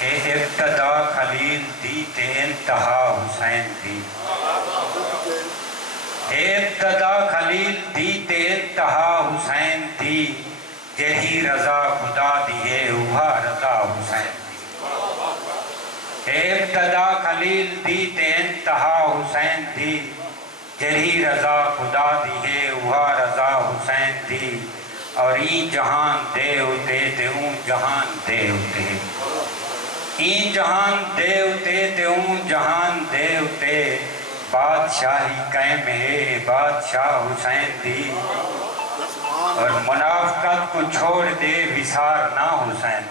اے ابتدا خلیل دی تے انتہا حسین دی، اے ابتدا خلیل دی تے انتہا حسین دی، جہی رضا خدا دیے اوہا رضا حسین دی، اے ابتدا خلیل دی تے انتہا حسین دی، جہی رضا خدا دیے اوہا رضا حسین دی، اور این جہان دے اتے تے اون جہان دے اتے، این جہان دے اتے تے اون جہان دے اتے، بادشاہی قائم ہے بادشاہ حسین دی، اور منافقت کو چھوڑ دے وسار نہ حسین،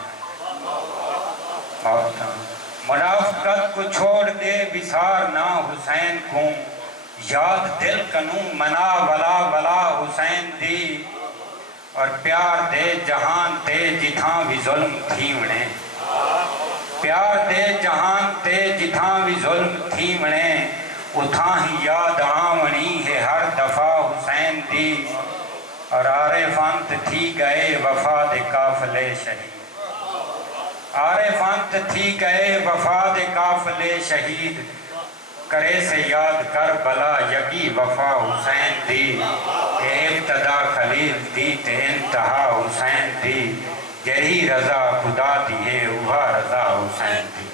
منافقت کو چھوڑ دے وسار نہ حسین کو، یاد دل کنوں منا ولا ولا حسین دی، اور پیار دے جہان تے جتھاں بھی ظلم تھیونے، پیار دے جہان تے جتھاں بھی ظلم تھیونے، اتھاں ہی یاد آونی ہے ہر دفعہ حسین دی، اور عارفانت تھی گئے وفاد قافلے شہید، عارفانت تھی گئے وفاد قافلے شہید، کرے سے یاد کر بلا یقی وفا حسین دی، اے ابتدا خلیل دی تے انتہا حسین دی، جہی رضا خدا دیے اوہا رضا حسین دی۔